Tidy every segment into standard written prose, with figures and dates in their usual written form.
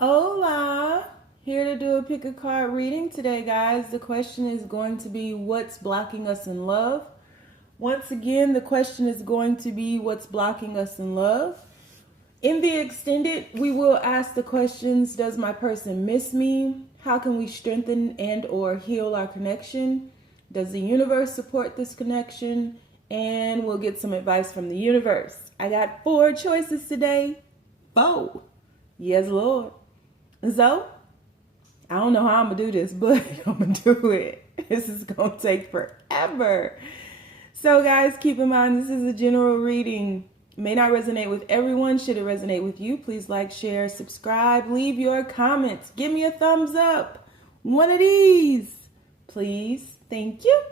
Hola! Here to do a pick a card reading today, guys. The question is going to be what's blocking us in love? Once again, the question is going to be what's blocking us in love? In the extended, we will ask the questions, does my person miss me? How can we strengthen and or heal our connection? Does the universe support this connection? And we'll get some advice from the universe. I got 4 choices today. 4. Yes, Lord. So, I don't know how I'm going to do this, but I'm going to do it. This is going to take forever. So, guys, keep in mind, this is a general reading. May not resonate with everyone. Should it resonate with you, please like, share, subscribe, leave your comments. Give me a thumbs up. One of these, please. Thank you.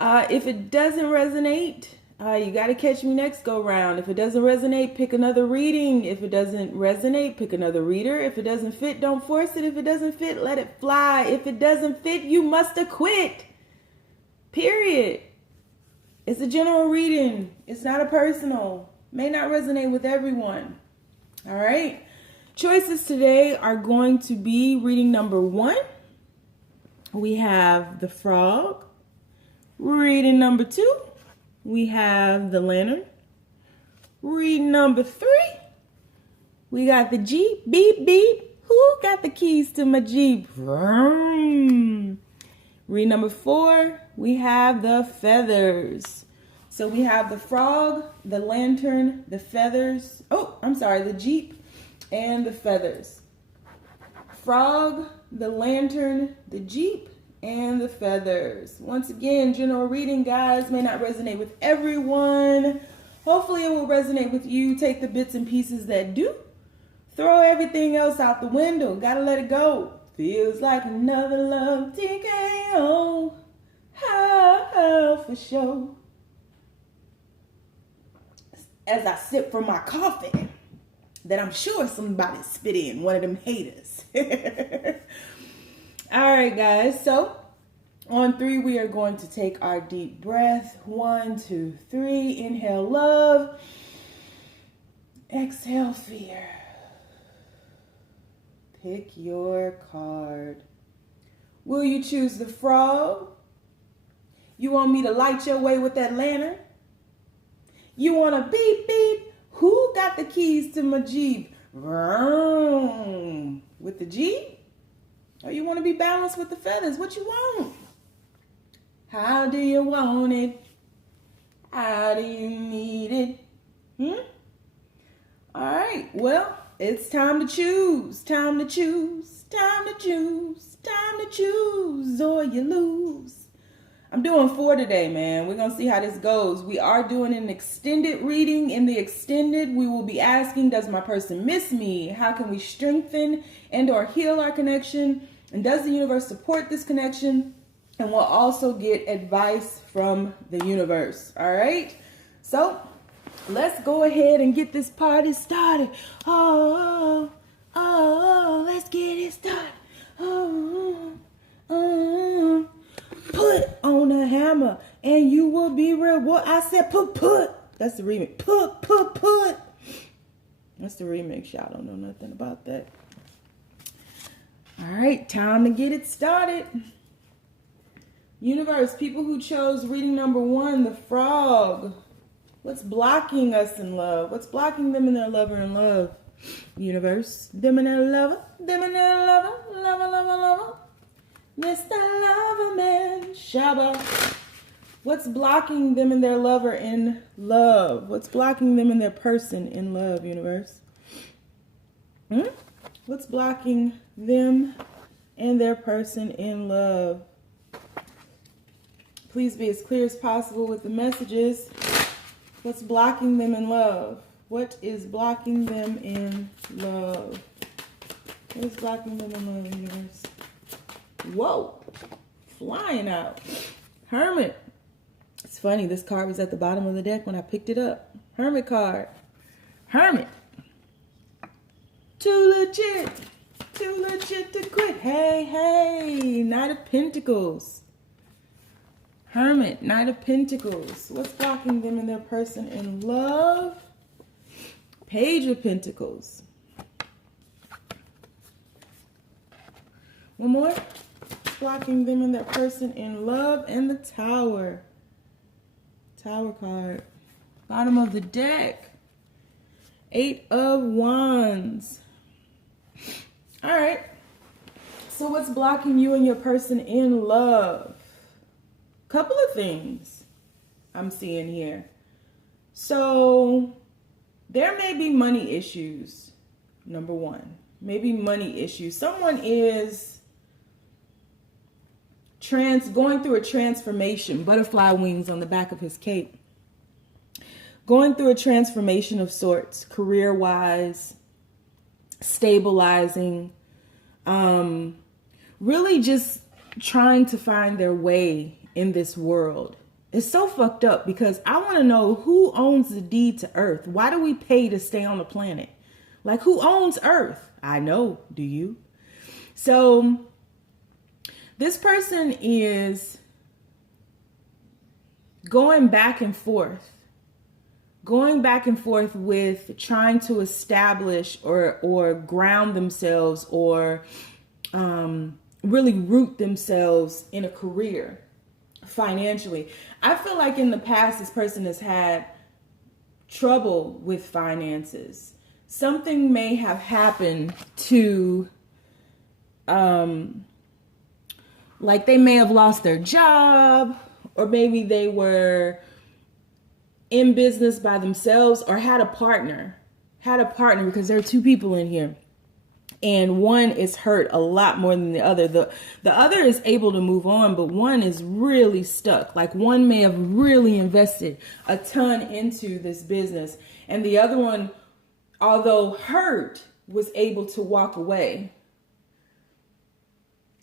If it doesn't resonate, you got to catch me next go round. If it doesn't resonate, pick another reading. If it doesn't resonate, pick another reader. If it doesn't fit, don't force it. If it doesn't fit, let it fly. If it doesn't fit, you must acquit. Period. It's a general reading. It's not a personal. May not resonate with everyone. All right. Choices today are going to be reading number 1. We have the frog. Reading number 2. We have the lantern. Reading number 3. We got the Jeep. Beep, beep. Who got the keys to my Jeep? Vroom. Reading number 4. We have the feathers. So we have the frog, the lantern, the feathers. Oh, I'm sorry, the Jeep and the feathers. Frog, the lantern, the Jeep, and the feathers. Once again, general reading, guys, may not resonate with everyone. Hopefully it will resonate with you. Take the bits and pieces that do. Throw everything else out the window. Gotta let it go. Feels like another love TKO. Oh, for sure. As I sip from my coffee that I'm sure somebody spit in, one of them haters. All right, guys. So on 3, we are going to take our deep breath. 1, 2, 3. Inhale, love. Exhale, fear. Pick your card. Will you choose the frog? You want me to light your way with that lantern? You want to beep, beep? Who got the keys to my Jeep? Vroom. With the Jeep? Or you want to be balanced with the feathers? What you want? How do you want it? How do you need it? All right. Well, it's time to choose. Time to choose. Time to choose. Time to choose. Or you lose. I'm doing 4 today, man. We're going to see how this goes. We are doing an extended reading. In the extended, we will be asking, does my person miss me? How can we strengthen and or heal our connection? And does the universe support this connection? And we'll also get advice from the universe. All right? So let's go ahead and get this party started. Let's get it started. Put on a hammer and you will be rewarded. I said put. That's the remix. Put. That's the remix. Y'all don't know nothing about that. All right, time to get it started. Universe, people who chose reading number 1, the frog. What's blocking us in love? What's blocking them and their lover in love? Universe, them and their lover, lover. Mr. Lover Man, Shabba. What's blocking them and their lover in love? What's blocking them and their person in love, universe? What's blocking them and their person in love? Please be as clear as possible with the messages. What's blocking them in love? What is blocking them in love? What is blocking them in love, universe? Whoa, flying out. Hermit. It's funny, this card was at the bottom of the deck when I picked it up. Hermit card. Hermit. Too legit to quit. Hey, Knight of Pentacles. Hermit, Knight of Pentacles. What's blocking them and their person in love? Page of Pentacles. One more. Blocking them and that person in love, and the Tower. Tower card. Bottom of the deck. 8 of Wands. All right. So what's blocking you and your person in love? Couple of things I'm seeing here. So there may be money issues. Number one, maybe money issues. Someone is going through a transformation. Butterfly wings on the back of his cape. Going through a transformation of sorts, career-wise, stabilizing, really just trying to find their way in this world. It's so fucked up because I want to know who owns the deed to Earth. Why do we pay to stay on the planet? Like, who owns Earth? I know. Do you? So this person is going back and forth with trying to establish or ground themselves or really root themselves in a career financially. I feel like in the past, this person has had trouble with finances. Something may have happened to, like they may have lost their job, or maybe they were in business by themselves or had a partner because there are two people in here. And one is hurt a lot more than the other. The other is able to move on, but one is really stuck. Like one may have really invested a ton into this business. And the other one, although hurt, was able to walk away.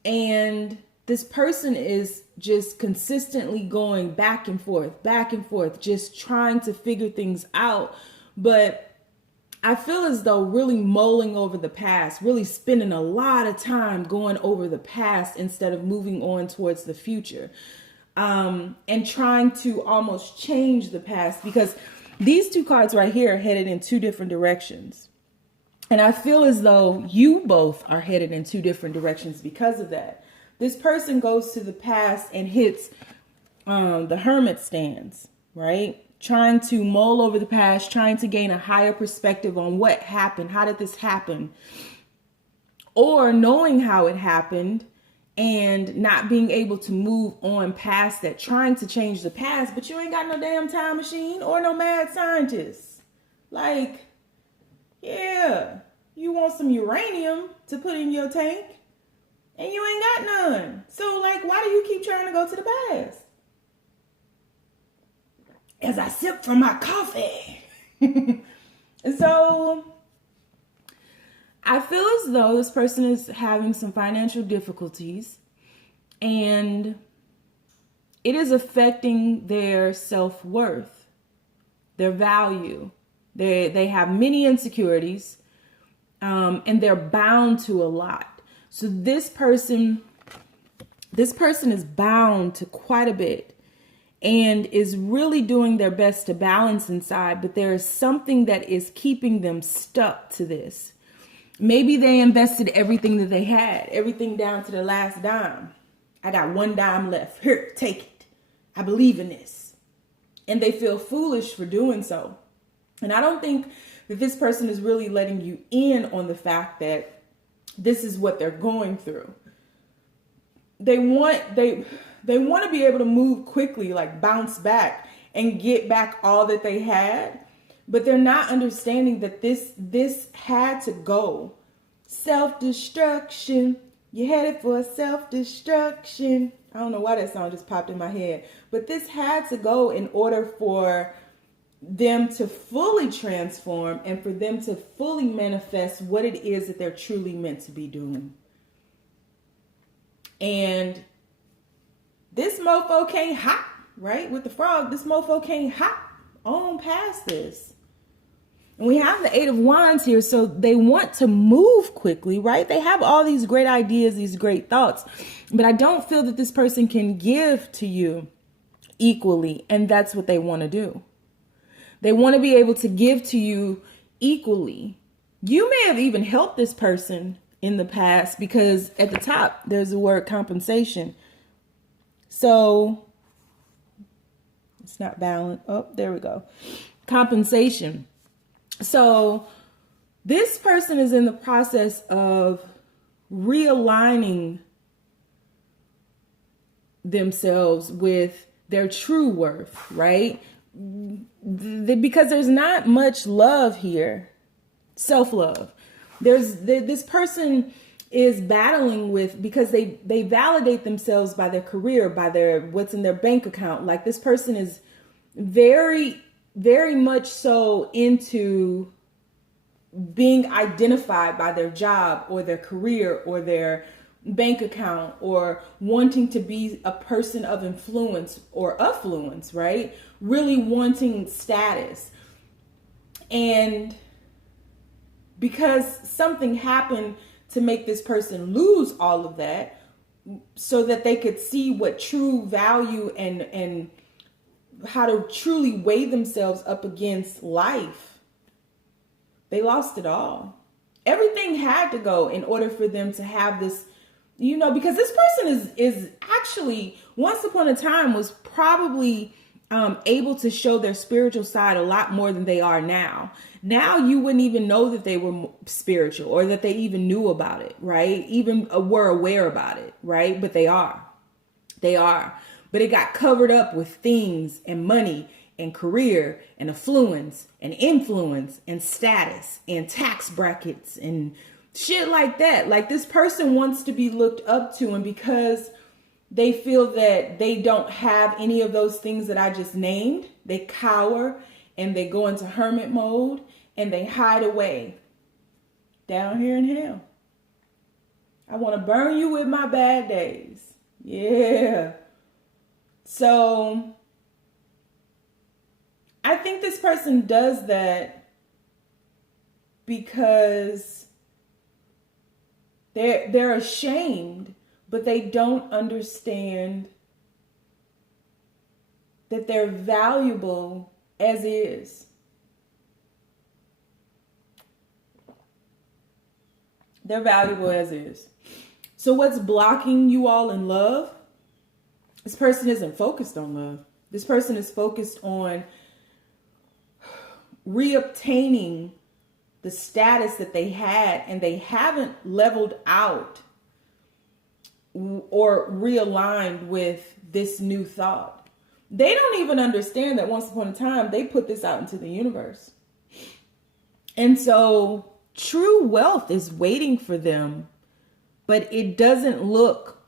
And this person is just consistently going back and forth, just trying to figure things out. But I feel as though really mulling over the past, really spending a lot of time going over the past instead of moving on towards the future, and trying to almost change the past, because these two cards right here are headed in two different directions. And I feel as though you both are headed in two different directions because of that. This person goes to the past and hits the hermit stance, right? Trying to mull over the past, trying to gain a higher perspective on what happened. How did this happen? Or knowing how it happened and not being able to move on past that, trying to change the past, but you ain't got no damn time machine or no mad scientist. Like, yeah, you want some uranium to put in your tank and you ain't got none. So like, why do you keep trying to go to the past? As I sip from my coffee. So I feel as though this person is having some financial difficulties and it is affecting their self-worth, their value. They have many insecurities, and they're bound to a lot. So this person is bound to quite a bit and is really doing their best to balance inside, but there is something that is keeping them stuck to this. Maybe they invested everything that they had, everything down to the last dime. I got one dime left. Here, take it. I believe in this. And they feel foolish for doing so. And I don't think that this person is really letting you in on the fact that this is what they're going through. They want to be able to move quickly, like bounce back and get back all that they had. But they're not understanding that this had to go. Self-destruction. You're headed for self-destruction. I don't know why that song just popped in my head. But this had to go in order for them to fully transform and for them to fully manifest what it is that they're truly meant to be doing. And this mofo can't hop, right? With the frog, this mofo can't hop on past this. And we have the 8 of Wands here, so they want to move quickly, right? They have all these great ideas, these great thoughts, but I don't feel that this person can give to you equally, and that's what they want to do. They want to be able to give to you equally. You may have even helped this person in the past, because at the top there's the word compensation. So it's not balance. Oh, there we go. Compensation. So this person is in the process of realigning themselves with their true worth, right? Because there's not much love here. Self-love. This person is battling with, because they validate themselves by their career, by their what's in their bank account. Like, this person is very, very much so into being identified by their job or their career or their bank account, or wanting to be a person of influence or affluence, right? Really wanting status. And because something happened to make this person lose all of that, so that they could see what true value and how to truly weigh themselves up against life, they lost it all. Everything had to go in order for them to have this, because this person is actually, once upon a time, was probably able to show their spiritual side a lot more than they are now. Now you wouldn't even know that they were spiritual, or that they even knew about it, right? Even were aware about it, right? But they are. But it got covered up with things and money and career and affluence and influence and status and tax brackets and shit like that. Like, this person wants to be looked up to, and because they feel that they don't have any of those things that I just named, they cower and they go into hermit mode and they hide away down here in hell. I want to burn you with my bad days. Yeah. So I think this person does that because they're ashamed, but they don't understand that they're valuable as is. They're valuable as is. So what's blocking you all in love? This person isn't focused on love. This person is focused on reobtaining the status that they had, and they haven't leveled out or realigned with this new thought. They don't even understand that once upon a time they put this out into the universe. And so true wealth is waiting for them, but it doesn't look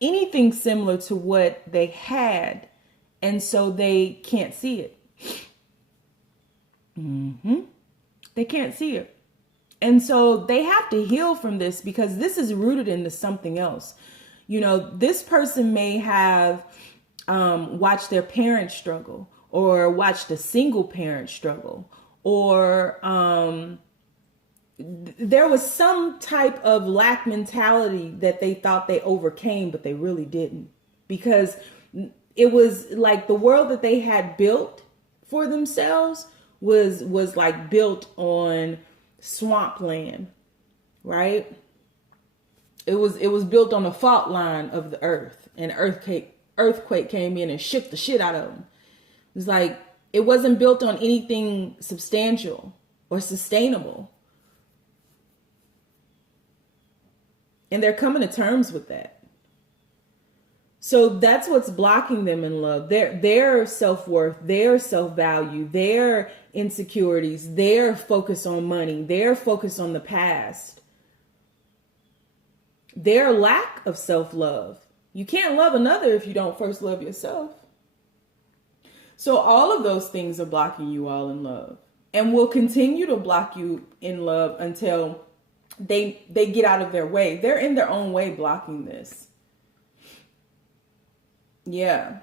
anything similar to what they had. And so they can't see it. They can't see it. And so they have to heal from this, because this is rooted into something else. This person may have watched their parents struggle, or watched a single parent struggle, or there was some type of lack mentality that they thought they overcame, but they really didn't, because it was like the world that they had built for themselves was like built on swampland, right? It was built on the fault line of the earth, and earthquake came in and shook the shit out of them. It's like, it wasn't built on anything substantial or sustainable. And they're coming to terms with that. So that's what's blocking them in love. Their self-worth, their self-value, their insecurities, their focus on money, their focus on the past, their lack of self-love. You can't love another if you don't first love yourself. So all of those things are blocking you all in love, and will continue to block you in love until they get out of their way. They're in their own way blocking this. Yeah.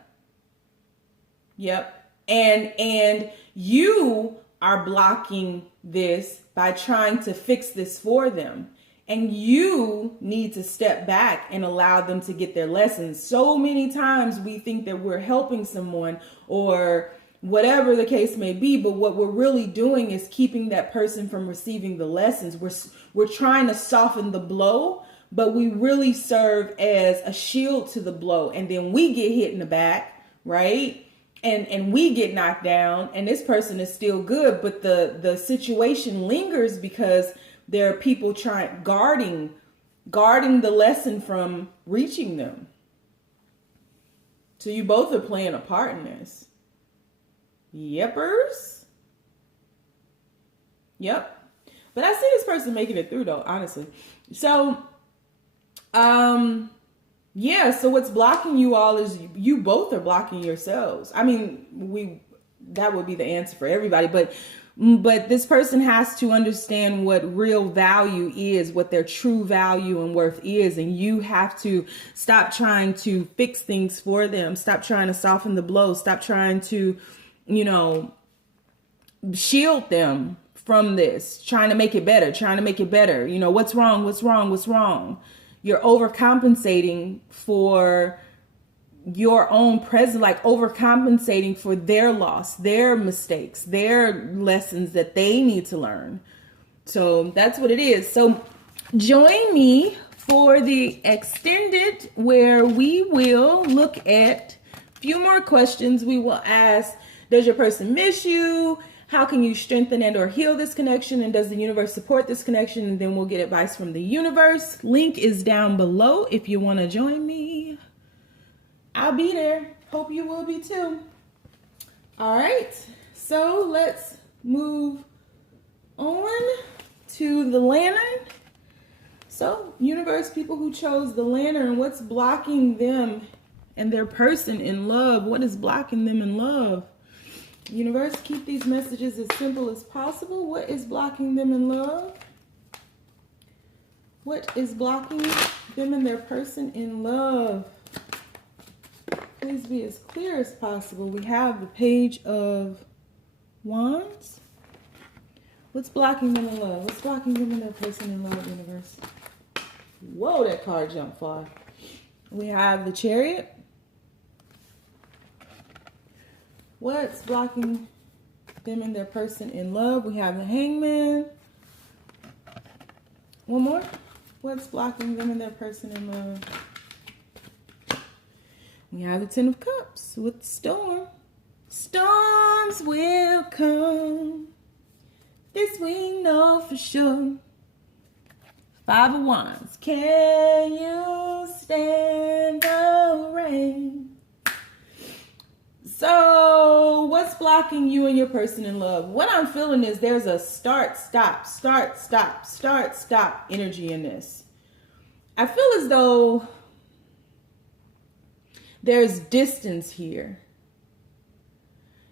Yep. And you are blocking this by trying to fix this for them. And you need to step back and allow them to get their lessons. So many times we think that we're helping someone, or whatever the case may be. But what we're really doing is keeping that person from receiving the lessons. We're trying to soften the blow, but we really serve as a shield to the blow. And then we get hit in the back, right? And we get knocked down, and this person is still good, but the situation lingers because there are people guarding the lesson from reaching them. So you both are playing a part in this. Yepers. Yep. But I see this person making it through though, honestly. So, yeah, so what's blocking you all is you both are blocking yourselves. I mean, that would be the answer for everybody, but this person has to understand what real value is, what their true value and worth is. And you have to stop trying to fix things for them. Stop trying to soften the blow. Stop trying to, shield them from this, trying to make it better, what's wrong? You're overcompensating for your own present, like overcompensating for their loss, their mistakes, their lessons that they need to learn. So that's what it is. So join me for the extended, where we will look at a few more questions. We will ask, does your person miss you? How can you strengthen and or heal this connection? And does the universe support this connection? And then we'll get advice from the universe. Link is down below if you want to join me. I'll be there. Hope you will be too. All right. So let's move on to the lantern. So universe, people who chose the lantern, what's blocking them and their person in love? What is blocking them in love? Universe, keep these messages as simple as possible. What is blocking them in love? What is blocking them and their person in love? Please be as clear as possible. We have the Page of Wands. What's blocking them in love? What's blocking them and their person in love, universe? Whoa, that card jumped far. We have the Chariot. What's blocking them and their person in love? We have the Hangman. One more. What's blocking them and their person in love? We have the Ten of Cups with the Storm. Storms will come. This we know for sure. Five of Wands. Can you stand the rain? So what's blocking you and your person in love? What I'm feeling is there's a start, stop energy in this. I feel as though there's distance here.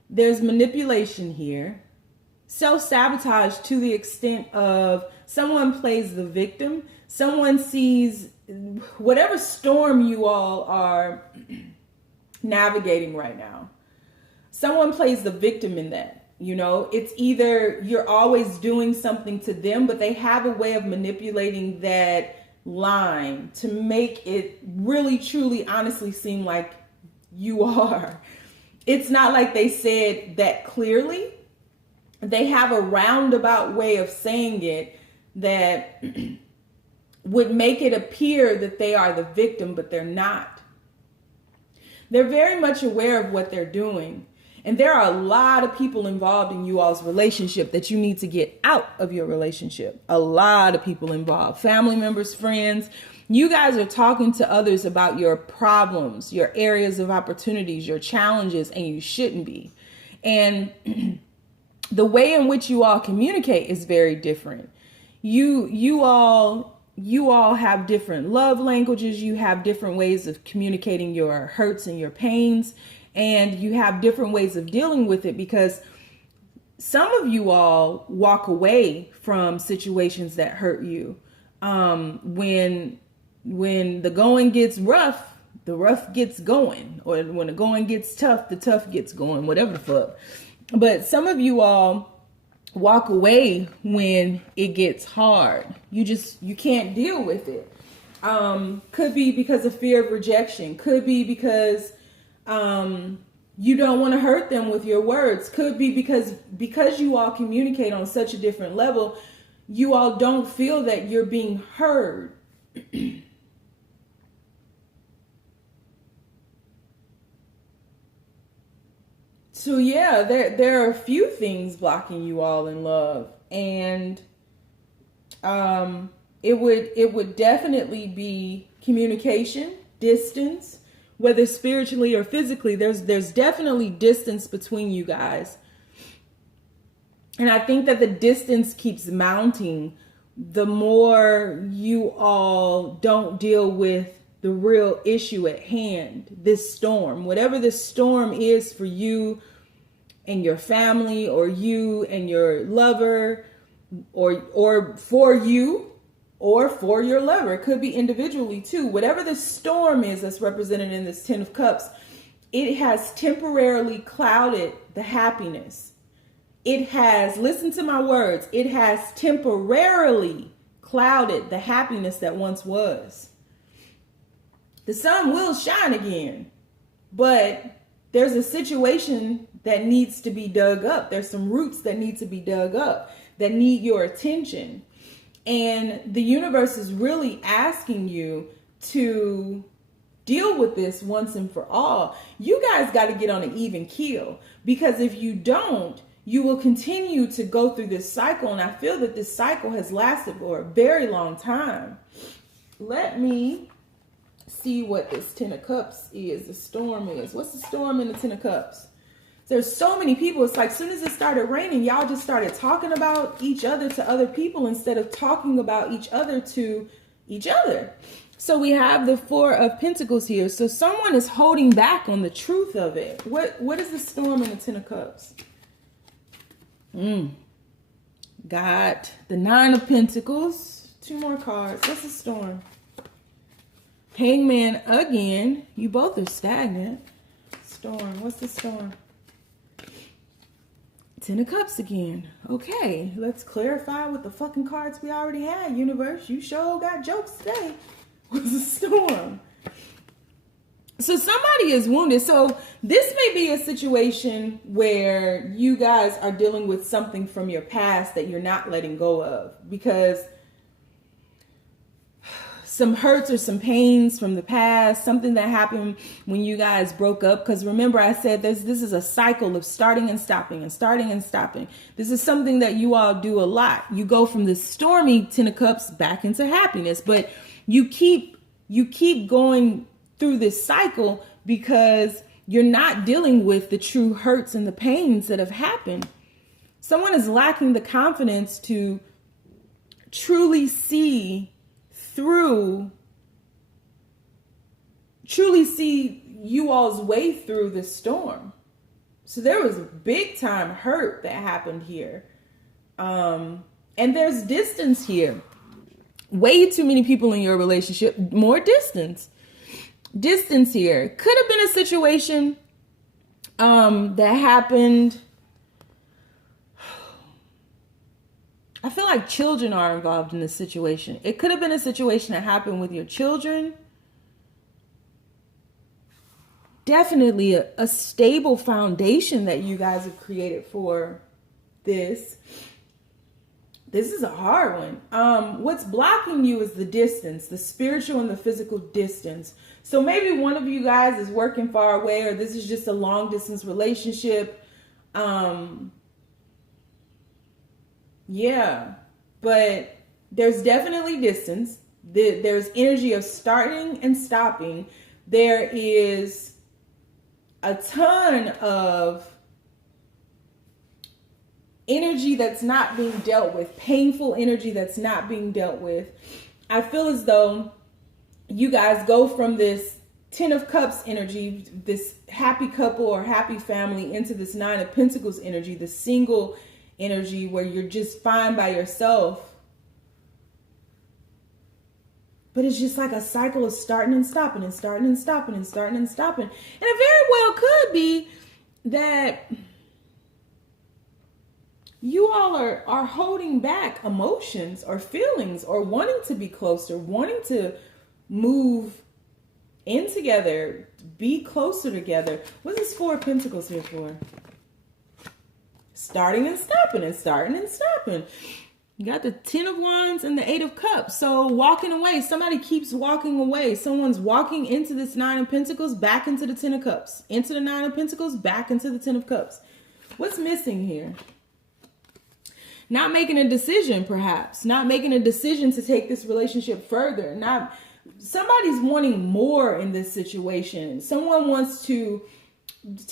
There's manipulation here. Self-sabotage to the extent of someone plays the victim. Someone sees whatever storm you all are navigating right now. Someone plays the victim in that. It's either you're always doing something to them, but they have a way of manipulating that line to make it really, truly, honestly seem like you are. It's not like they said that clearly. They have a roundabout way of saying it that would make it appear that they are the victim, but they're not. They're very much aware of what they're doing. And there are a lot of people involved in you all's relationship that you need to get out of your relationship. A lot of people involved. Family members, friends. You guys are talking to others about your problems, your areas of opportunities, your challenges, and you shouldn't be. And the way in which you all communicate is very different. You all have different love languages. You have different ways of communicating your hurts and your pains. And you have different ways of dealing with it, because some of you all walk away from situations that hurt you. When the going gets rough, the rough gets going. Or when the going gets tough, the tough gets going, whatever the fuck. But some of you all walk away when it gets hard. You can't deal with it. Could be because of fear of rejection. Could be because You don't want to hurt them with your words. Could be because you all communicate on such a different level, you all don't feel that you're being heard. So yeah, there are a few things blocking you all in love, and it would definitely be communication, distance, whether spiritually or physically. There's definitely distance between you guys, and I think that the distance keeps mounting the more you all don't deal with the real issue at hand. This storm, whatever this storm is for you and your family, or you and your lover, or for you or for your lover. It could be individually too. Whatever the storm is that's represented in this Ten of Cups, it has temporarily clouded the happiness. It has, listen to my words, it has temporarily clouded the happiness that once was. The sun will shine again, but there's a situation that needs to be dug up. There's some roots that need to be dug up that need your attention. And the universe is really asking you to deal with this once and for all. You guys got to get on an even keel, because if you don't, you will continue to go through this cycle. And I feel that this cycle has lasted for a very long time. Let me see what this Ten of Cups is, the storm is. What's the storm in the Ten of Cups? There's so many people. It's like as soon as it started raining, y'all just started talking about each other to other people instead of talking about each other to each other. So we have the Four of Pentacles here. So someone is holding back on the truth of it. What is the storm in the Ten of Cups? Got the Nine of Pentacles. Two more cards. What's the storm? Hangman again. You both are stagnant. Storm. What's the storm? Ten of Cups again. Okay, let's clarify with the fucking cards we already had, universe. You sure got jokes today. What's the storm? So somebody is wounded. So this may be a situation where you guys are dealing with something from your past that you're not letting go of, because some hurts or some pains from the past, something that happened when you guys broke up. Because remember, I said this is a cycle of starting and stopping and starting and stopping. This is something that you all do a lot. You go from this stormy Ten of Cups back into happiness, but you keep going through this cycle because you're not dealing with the true hurts and the pains that have happened. Someone is lacking the confidence to truly see you all's way through the storm. So there was a big time hurt that happened here. And there's distance here. Way too many people in your relationship, more distance. Distance here. Could have been a situation that happened. I feel like children are involved in this situation. It could have been a situation that happened with your children. Definitely a stable foundation that you guys have created for this. This is a hard one. What's blocking you is the distance, the spiritual and the physical distance. So maybe one of you guys is working far away, or this is just a long distance relationship. Yeah, but there's definitely distance. There's energy of starting and stopping. There is a ton of energy that's not being dealt with, painful energy that's not being dealt with. I feel as though you guys go from this Ten of Cups energy, this happy couple or happy family, into this Nine of Pentacles energy, the single energy where you're just fine by yourself. But it's just like a cycle of starting and stopping and starting and stopping and starting and stopping. And it very well could be that you all are holding back emotions or feelings or wanting to be closer, wanting to move in together, be closer together. What's this Four of Pentacles here for? Starting and stopping and starting and stopping. You got the Ten of Wands and the Eight of Cups. So walking away. Somebody keeps walking away. Someone's walking into this Nine of Pentacles, back into the Ten of Cups. Into the Nine of Pentacles, back into the Ten of Cups. What's missing here? Not making a decision, perhaps. Not making a decision to take this relationship further. Somebody's wanting more in this situation. Someone wants to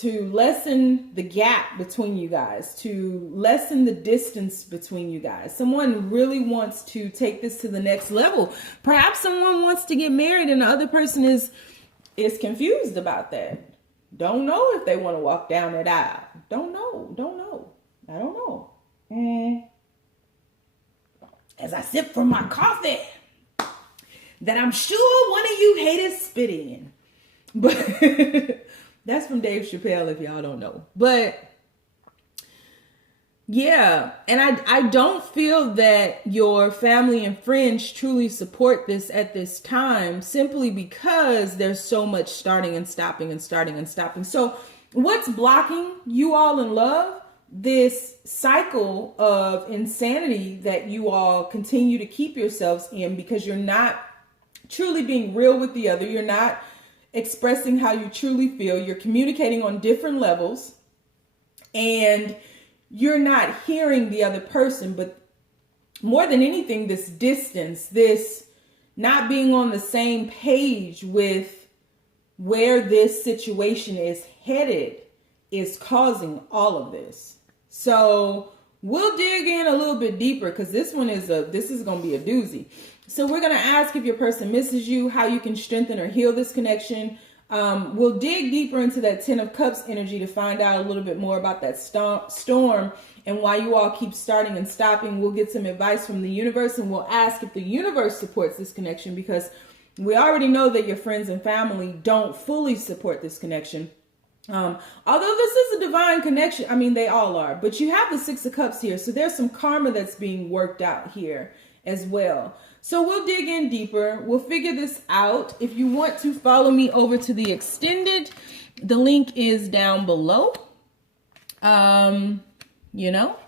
lessen the gap between you guys, to lessen the distance between you guys. Someone really wants to take this to the next level. Perhaps someone wants to get married and the other person is confused about that. Don't know if they want to walk down that aisle. Don't know. I don't know. As I sip from my coffee that I'm sure one of you haters spit in. But that's from Dave Chappelle, if y'all don't know. But yeah, and I don't feel that your family and friends truly support this at this time, simply because there's so much starting and stopping and starting and stopping. So what's blocking you all in love? This cycle of insanity that you all continue to keep yourselves in, because you're not truly being real with the other. You're not expressing how you truly feel. You're communicating on different levels and you're not hearing the other person. But more than anything, this distance, this not being on the same page with where this situation is headed is causing all of this. So we'll dig in a little bit deeper, because this is going to be a doozy. So we're going to ask if your person misses you, how you can strengthen or heal this connection. We'll dig deeper into that Ten of Cups energy to find out a little bit more about that storm and why you all keep starting and stopping. We'll get some advice from the universe, and we'll ask if the universe supports this connection, because we already know that your friends and family don't fully support this connection. Although this is a divine connection, I mean, they all are, but you have the Six of Cups here. So there's some karma that's being worked out here as well. So we'll dig in deeper. We'll figure this out. If you want to follow me over to the extended, the link is down below. The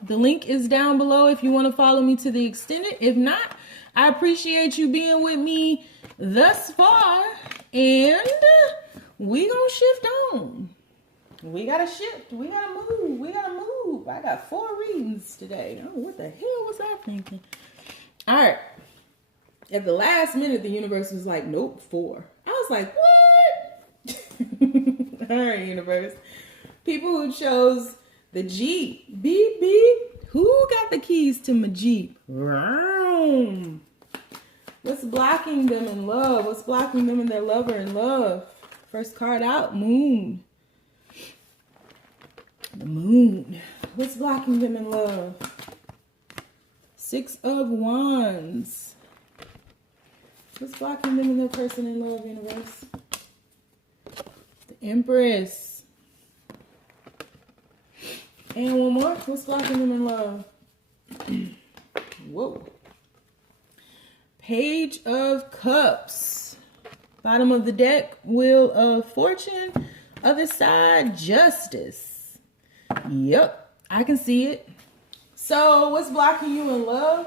link is down below if you want to follow me to the extended. If not, I appreciate you being with me thus far, and we gonna shift on. We gotta shift. We gotta move. I got 4 readings today. Oh, what the hell was I thinking? All right. At the last minute, the universe was like, nope, 4. I was like, what? All right, universe. People who chose the Jeep. Beep, beep. Who got the keys to my Jeep? Vroom. What's blocking them in love? What's blocking them and their lover in love? First card out, Moon. The Moon. What's blocking them in love? Six of Wands. What's blocking them and their person in love, universe? The Empress. And one more. What's blocking them in love? Whoa. Page of Cups. Bottom of the deck, Wheel of Fortune. Other side, Justice. Yep, I can see it. So what's blocking you in love?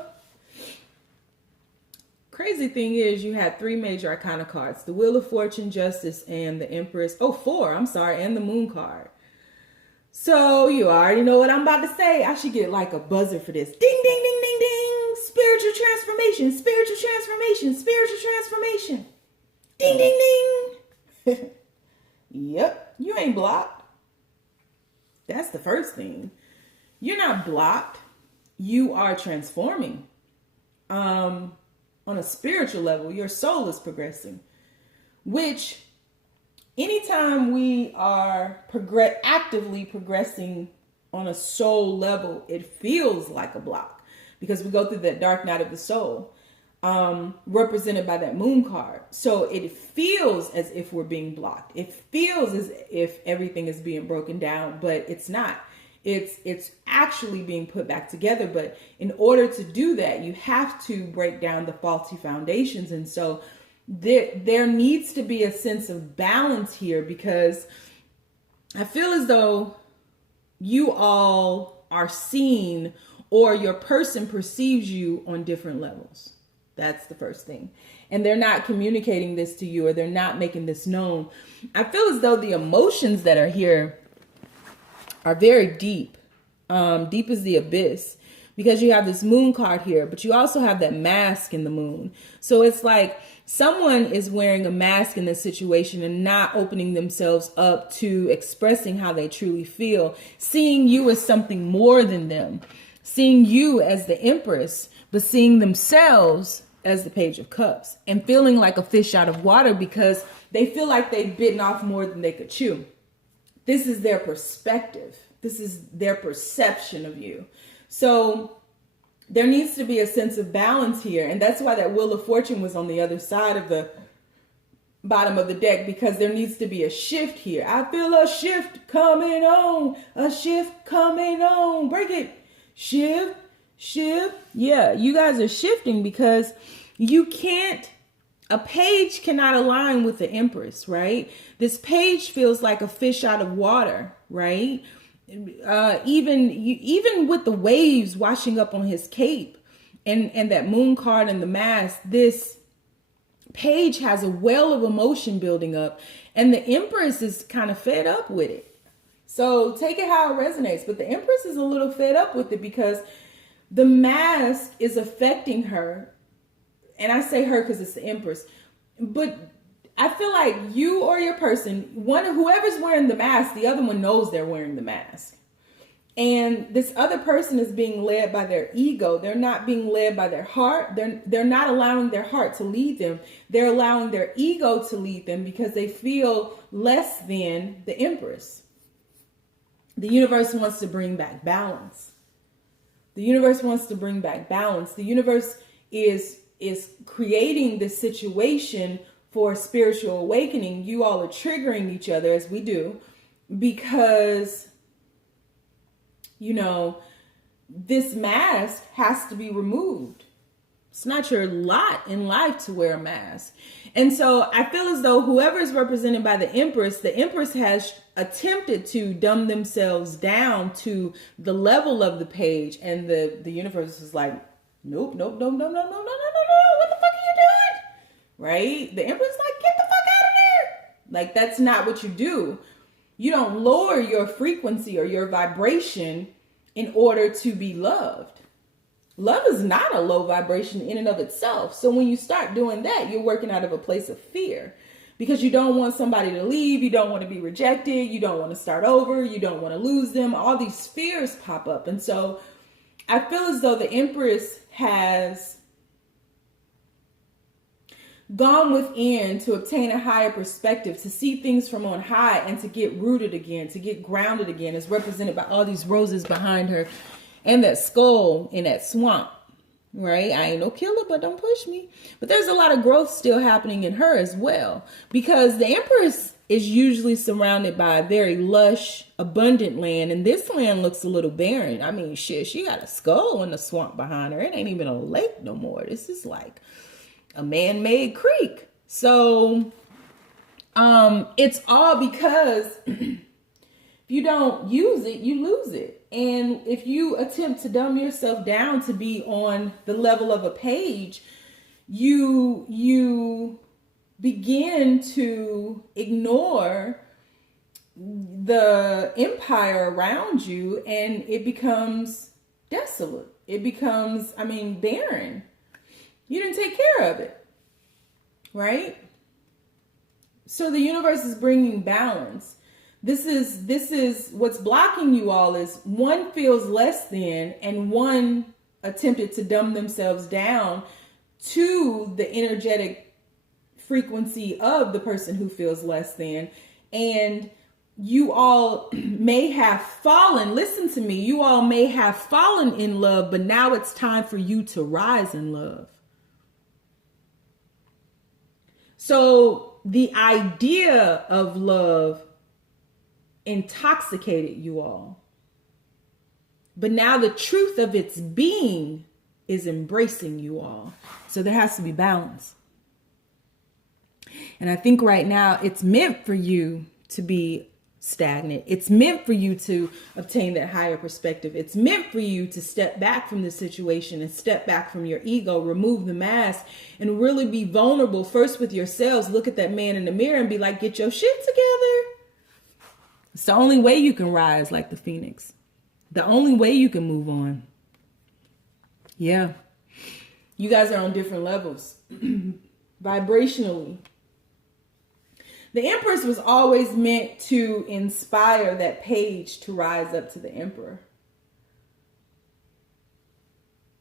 Crazy thing is, you had 3 major arcana cards. The Wheel of Fortune, Justice, and the Empress. Oh, 4, I'm sorry, and the Moon card. So you already know what I'm about to say. I should get like a buzzer for this. Ding, ding, ding, ding, ding. Spiritual transformation, spiritual transformation, spiritual transformation. Ding, ding, ding. Yep, you ain't blocked. That's the first thing. You're not blocked. You are transforming. On a spiritual level, your soul is progressing. Which, anytime we are actively progressing on a soul level, it feels like a block. Because we go through that dark night of the soul. Represented by that Moon card. So it feels as if we're being blocked. It feels as if everything is being broken down, but it's not. It's actually being put back together. But in order to do that, you have to break down the faulty foundations. And so there needs to be a sense of balance here, because I feel as though you all are seen, or your person perceives you on different levels. That's the first thing. And they're not communicating this to you, or they're not making this known. I feel as though the emotions that are here are very deep. Deep as the abyss. Because you have this moon card here, but you also have that mask in the moon. So it's like someone is wearing a mask in this situation and not opening themselves up to expressing how they truly feel, seeing you as something more than them, seeing you as the Empress, but seeing themselves as the Page of Cups, and feeling like a fish out of water because they feel like they've bitten off more than they could chew. This is their perspective. This is their perception of you. So there needs to be a sense of balance here. And that's why that Wheel of Fortune was on the other side of the bottom of the deck, because there needs to be a shift here. I feel a shift coming on, a shift coming on. Break it. Shift. Yeah, you guys are shifting because you can't, a page cannot align with the Empress, right? This page feels like a fish out of water, right? Even with the waves washing up on his cape and that moon card and the mask, this page has a well of emotion building up, and the Empress is kind of fed up with it. So take it how it resonates, but the Empress is a little fed up with it because the mask is affecting her. And I say her because it's the Empress, but I feel like you or your person, whoever's wearing the mask, the other one knows they're wearing the mask. And this other person is being led by their ego. They're not being led by their heart. They're not allowing their heart to lead them. They're allowing their ego to lead them because they feel less than the Empress. The universe wants to bring back balance. The universe wants to bring back balance. The universe is creating this situation for spiritual awakening. You all are triggering each other, as we do, because, this mask has to be removed. It's not your lot in life to wear a mask. And so I feel as though whoever is represented by the Empress has attempted to dumb themselves down to the level of the page. And the universe is like, nope. What the fuck are you doing? Right? The Empress is like, get the fuck out of there. Like, that's not what you do. You don't lower your frequency or your vibration in order to be loved. Love is not a low vibration in and of itself. So when you start doing that, you're working out of a place of fear, because you don't want somebody to leave. You don't want to be rejected. You don't want to start over. You don't want to lose them. All these fears pop up. And so I feel as though the Empress has gone within to obtain a higher perspective, to see things from on high, and to get rooted again, to get grounded again, as represented by all these roses behind her and that skull in that swamp, right? I ain't no killer, but don't push me. But there's a lot of growth still happening in her as well, because the Empress is usually surrounded by a very lush, abundant land, and this land looks a little barren. I mean, shit, she got a skull in the swamp behind her. It ain't even a lake no more. This is like a man-made creek. So it's all because if you don't use it, you lose it. And if you attempt to dumb yourself down to be on the level of a page, you begin to ignore the empire around you, and it becomes desolate. It becomes, barren. You didn't take care of it, right? So the universe is bringing balance. This is what's blocking you all, is one feels less than, and one attempted to dumb themselves down to the energetic frequency of the person who feels less than. And you all may have fallen, listen to me, you all may have fallen in love, but now it's time for you to rise in love. So the idea of love intoxicated you all. But now the truth of its being is embracing you all. So there has to be balance. And I think right now it's meant for you to be stagnant. It's meant for you to obtain that higher perspective. It's meant for you to step back from the situation and step back from your ego, remove the mask, and really be vulnerable first with yourselves. Look at that man in the mirror and be like, get your shit together. It's the only way you can rise like the phoenix. The only way you can move on. Yeah. You guys are on different levels. Vibrationally. The Empress was always meant to inspire that page to rise up to the Emperor.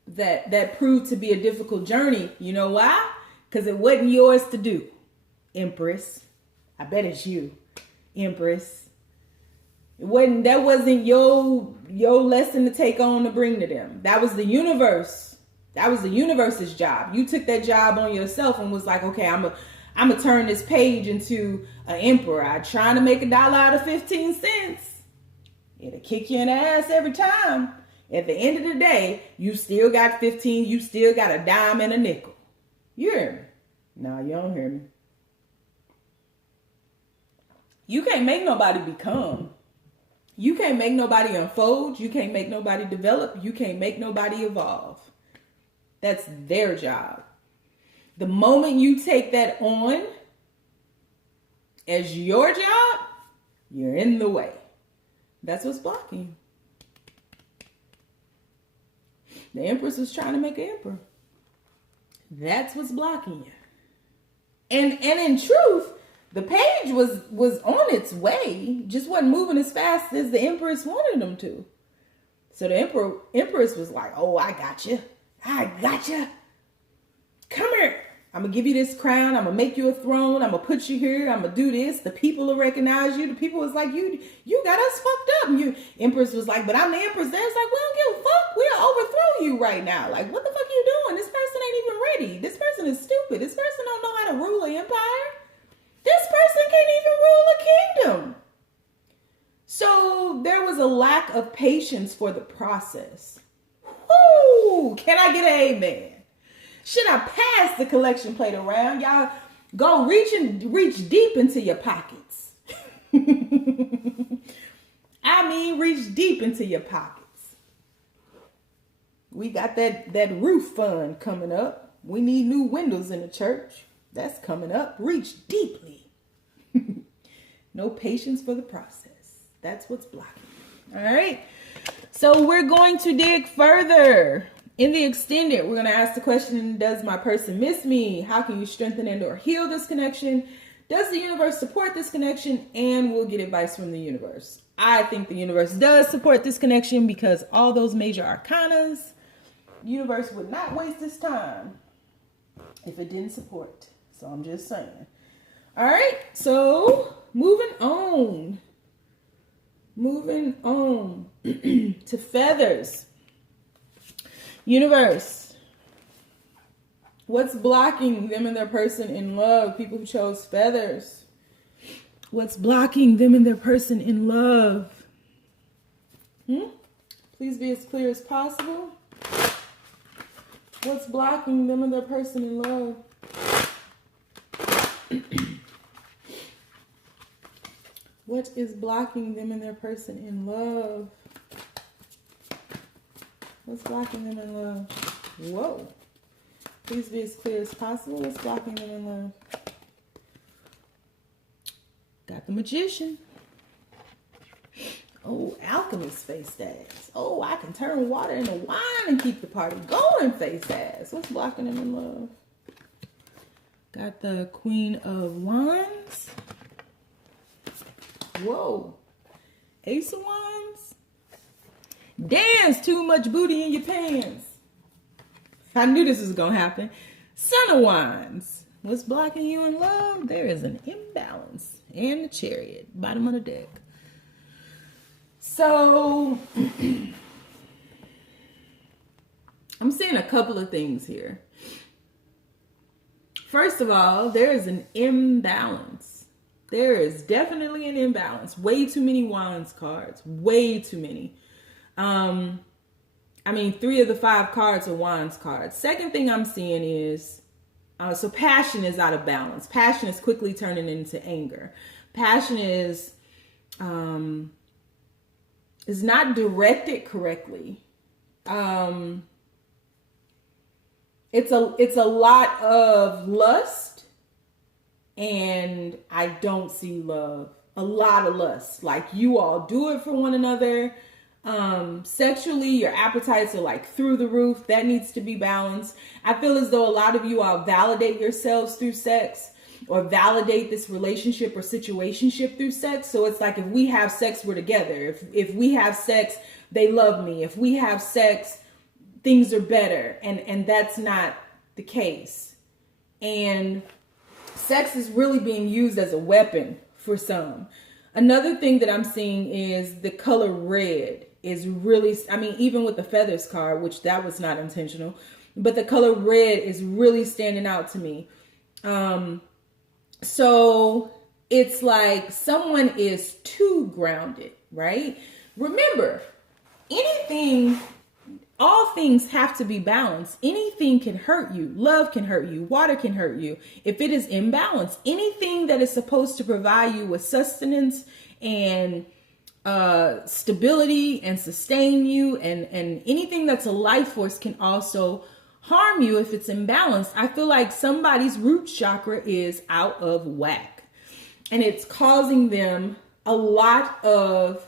That proved to be a difficult journey. You know why? Because it wasn't yours to do, Empress. I bet it's you, Empress. That wasn't your lesson to take on to bring to them. That was the universe. That was the universe's job. You took that job on yourself and was like, okay, I'm gonna turn this page into an emperor. I'm trying to make $1 out of 15 cents. It'll kick you in the ass every time. At the end of the day, you still got 15. You still got a dime and a nickel. You hear me? No, you don't hear me. You can't make nobody become. You can't make nobody unfold. You can't make nobody develop. You can't make nobody evolve. That's their job. The moment you take that on as your job, you're in the way. That's what's blocking you. The Empress was trying to make an emperor. That's what's blocking you. And in truth, the page was on its way, just wasn't moving as fast as the Empress wanted them to. So the Empress was like, oh, I got you. I got you. Come here. I'm going to give you this crown. I'm going to make you a throne. I'm going to put you here. I'm going to do this. The people will recognize you. The people was like, you got us fucked up. And Empress was like, but I'm the Empress. They was like, we don't give a fuck. We'll overthrow you right now. Like, what the fuck you doing? This person ain't even ready. This person is stupid. This person don't know how to rule an empire. This person can't even rule a kingdom. So there was a lack of patience for the process. Woo! Can I get an amen? Should I pass the collection plate around? Y'all go reach deep into your pockets. I mean, reach deep into your pockets. We got that roof fund coming up. We need new windows in the church. That's coming up. Reach deeply. No patience for the process. That's what's blocking. All right. So we're going to dig further. In the extended, we're going to ask the question, does my person miss me? How can you strengthen and or heal this connection? Does the universe support this connection? And we'll get advice from the universe. I think the universe does support this connection because all those major arcanas, the universe would not waste its time if it didn't support. So I'm just saying. All right. So moving on. To feathers. Universe, what's blocking them and their person in love? People who chose feathers. What's blocking them and their person in love? Please be as clear as possible. What's blocking them and their person in love? What is blocking them and their person in love? What's blocking them in love? Whoa. Please be as clear as possible. What's blocking them in love? Got the Magician. Oh, Alchemist face ass. Oh, I can turn water into wine and keep the party going face ass. What's blocking them in love? Got the Queen of Wands. Whoa. Ace of Wands. Dance, too much booty in your pants. I knew this was going to happen. Son of Wands. What's blocking you in love? There is an imbalance. And the Chariot. Bottom of the deck. So, I'm seeing a couple of things here. First of all, there is an imbalance. There is definitely an imbalance. Way too many Wands cards. Way too many. 3 of the 5 cards are Wands cards. Second thing I'm seeing is So passion is out of balance. Passion is quickly turning into anger. Passion is not directed correctly. It's a lot of lust, and I don't see love. A lot of lust. Like, you all do it for one another. Sexually, your appetites are like through the roof. That needs to be balanced. I feel as though a lot of you all validate yourselves through sex, or validate this relationship or situationship through sex. So it's like, if we have sex, we're together. If we have sex, they love me. If we have sex, things are better. And that's not the case. And sex is really being used as a weapon for some. Another thing that I'm seeing is the color red is really, I mean, even with the feathers card, which that was not intentional, but the color red is really standing out to me. So it's like someone is too grounded, right? Remember, all things have to be balanced. Anything can hurt you. Love can hurt you. Water can hurt you. If it is imbalanced, anything that is supposed to provide you with sustenance and stability and sustain you, and anything that's a life force can also harm you if it's imbalanced. I feel like somebody's root chakra is out of whack, and it's causing them a lot of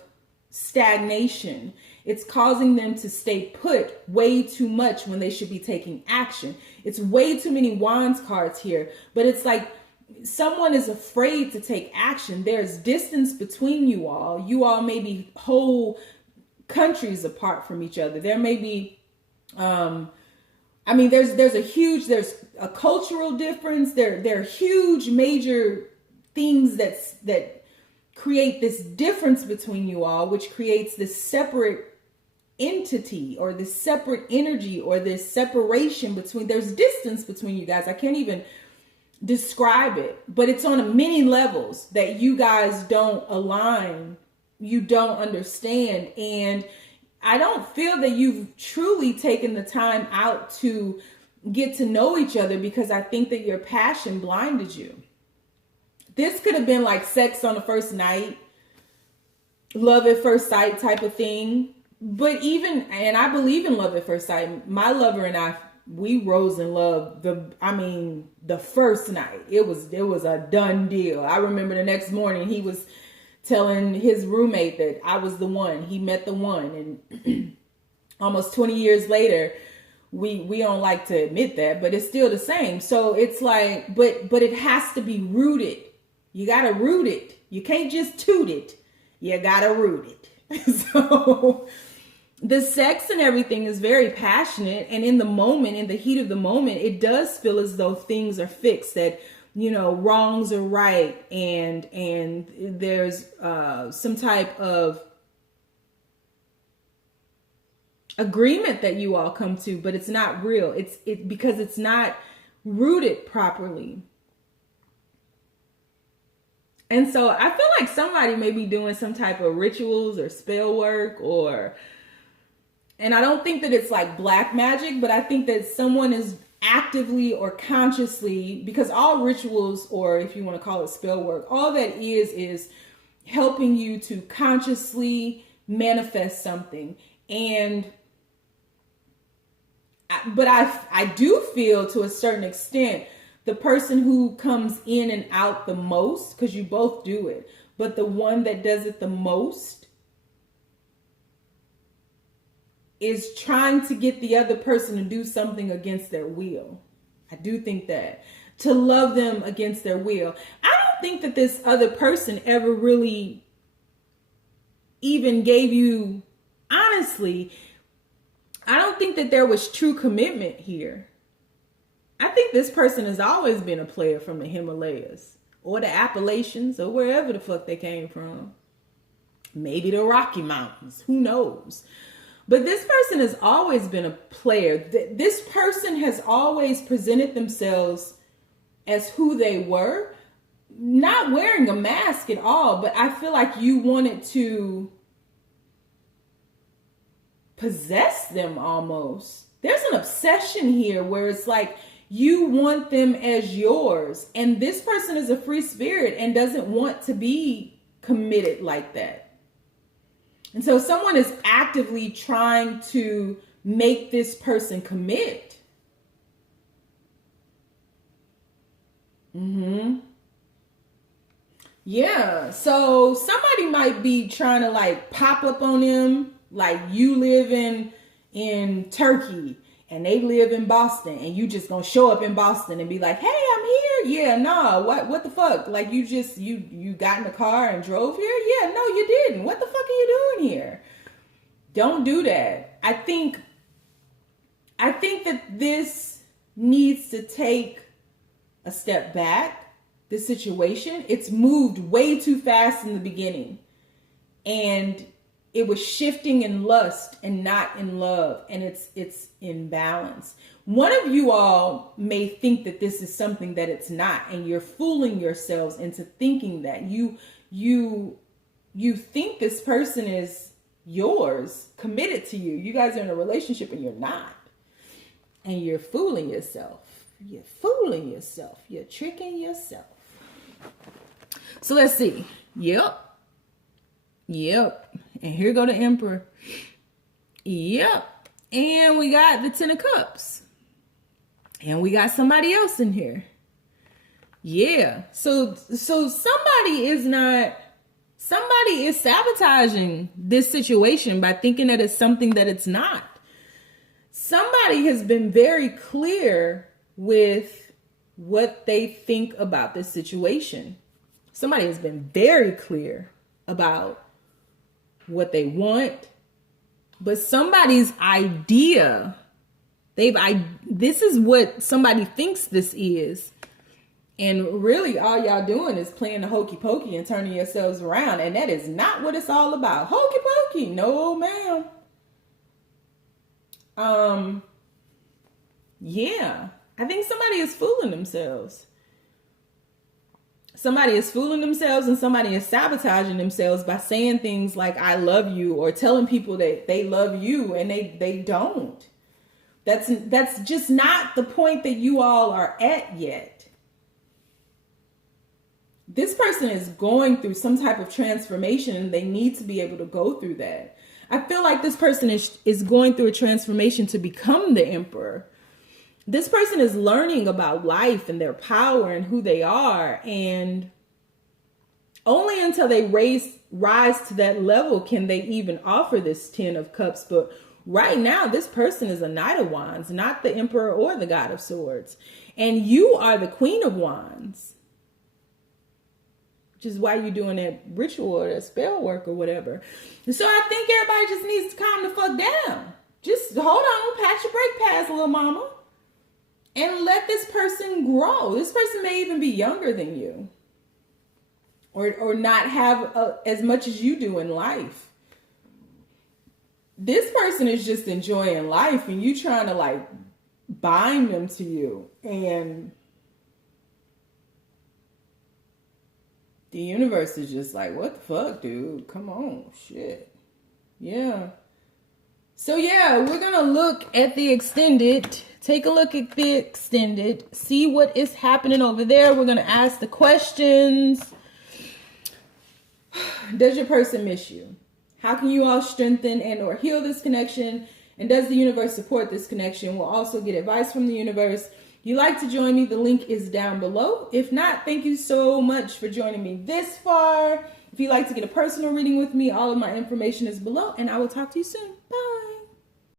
stagnation. It's causing them to stay put way too much when they should be taking action. It's way too many wands cards here, but it's like someone is afraid to take action. There's distance between you all. You all may be whole countries apart from each other. There may be, there's a cultural difference. There are huge major things that create this difference between you all, which creates this separate entity, or this separate energy, or this separation between, there's distance between you guys. I can't even describe it, but it's on many levels that you guys don't align, you don't understand. And I don't feel that you've truly taken the time out to get to know each other, because I think that your passion blinded you. This could have been like sex on the first night, love at first sight type of thing. But and I believe in love at first sight. My lover and I, we rose in love the first night. It was a done deal. I remember the next morning he was telling his roommate that I was the one. He met the one. And almost 20 years later, we don't like to admit that, but it's still the same. So it's like, but it has to be rooted. You got to root it. You can't just toot it. You got to root it. So the sex and everything is very passionate, and in the moment, in the heat of the moment, it does feel as though things are fixed, that, you know, wrongs are right, and there's some type of agreement that you all come to, but it's not real. It's because it's not rooted properly. And so I feel like somebody may be doing some type of rituals or spell work, and I don't think that it's like black magic, but I think that someone is actively or consciously, because all rituals, or if you want to call it spell work, all that is helping you to consciously manifest something. But I do feel, to a certain extent, the person who comes in and out the most, because you both do it, but the one that does it the most is trying to get the other person to do something against their will. I do think that. To love them against their will. I don't think that this other person ever really even gave you, honestly, I don't think that there was true commitment here. I think this person has always been a player from the Himalayas or the Appalachians or wherever the fuck they came from. Maybe the Rocky Mountains, who knows? But this person has always been a player. This person has always presented themselves as who they were, not wearing a mask at all, but I feel like you wanted to possess them almost. There's an obsession here where it's like You want them as yours. And this person is a free spirit and doesn't want to be committed like that. And so someone is actively trying to make this person commit. Yeah. So somebody might be trying to like pop up on them. Like you live in Turkey and they live in Boston, and you just gonna show up in Boston and be like, hey, I'm here. Yeah, no, what the fuck? Like you just, you got in the car and drove here? Yeah, no, you didn't. What the fuck are you doing here? Don't do that. I think that this needs to take a step back. This situation, it's moved way too fast in the beginning. And it was shifting in lust and not in love, and it's in balance. One of you all may think that this is something that it's not, and you're fooling yourselves into thinking that you think this person is yours, committed to you. You guys are in a relationship and you're not, and you're fooling yourself. You're fooling yourself. You're tricking yourself. So let's see. Yep. And here go the Emperor. Yep. And we got the Ten of Cups. And we got somebody else in here. Yeah. So somebody is sabotaging this situation by thinking that it's something that it's not. Somebody has been very clear with what they think about this situation. Somebody has been very clear about what they want, but somebody's idea, this is what somebody thinks this is, and really all y'all doing is playing the hokey pokey and turning yourselves around, and that is not what it's all about. Hokey pokey, no ma'am. Yeah, I think somebody is fooling themselves. Somebody is fooling themselves, and somebody is sabotaging themselves by saying things like, I love you, or telling people that they love you, and they don't. That's just not the point that you all are at yet. This person is going through some type of transformation, and they need to be able to go through that. I feel like this person is going through a transformation to become the Emperor. This person is learning about life and their power and who they are. And only until they rise to that level can they even offer this Ten of Cups. But right now, this person is a Knight of Wands, not the Emperor or the God of Swords. And you are the Queen of Wands, which is why you're doing that ritual or that spell work or whatever. So I think everybody just needs to calm the fuck down. Just hold on, pat your brake pads, little mama. And let this person grow. This person may even be younger than you. Or not have as much as you do in life. This person is just enjoying life, and you trying to like bind them to you. And the universe is just like, what the fuck, dude? Come on, shit. Yeah. So yeah, we're going to look at the extended. Take a look at the extended. See what is happening over there. We're going to ask the questions. Does your person miss you? How can you all strengthen and or heal this connection? And does the universe support this connection? We'll also get advice from the universe. If you'd like to join me, the link is down below. If not, thank you so much for joining me this far. If you'd like to get a personal reading with me, all of my information is below, and I will talk to you soon.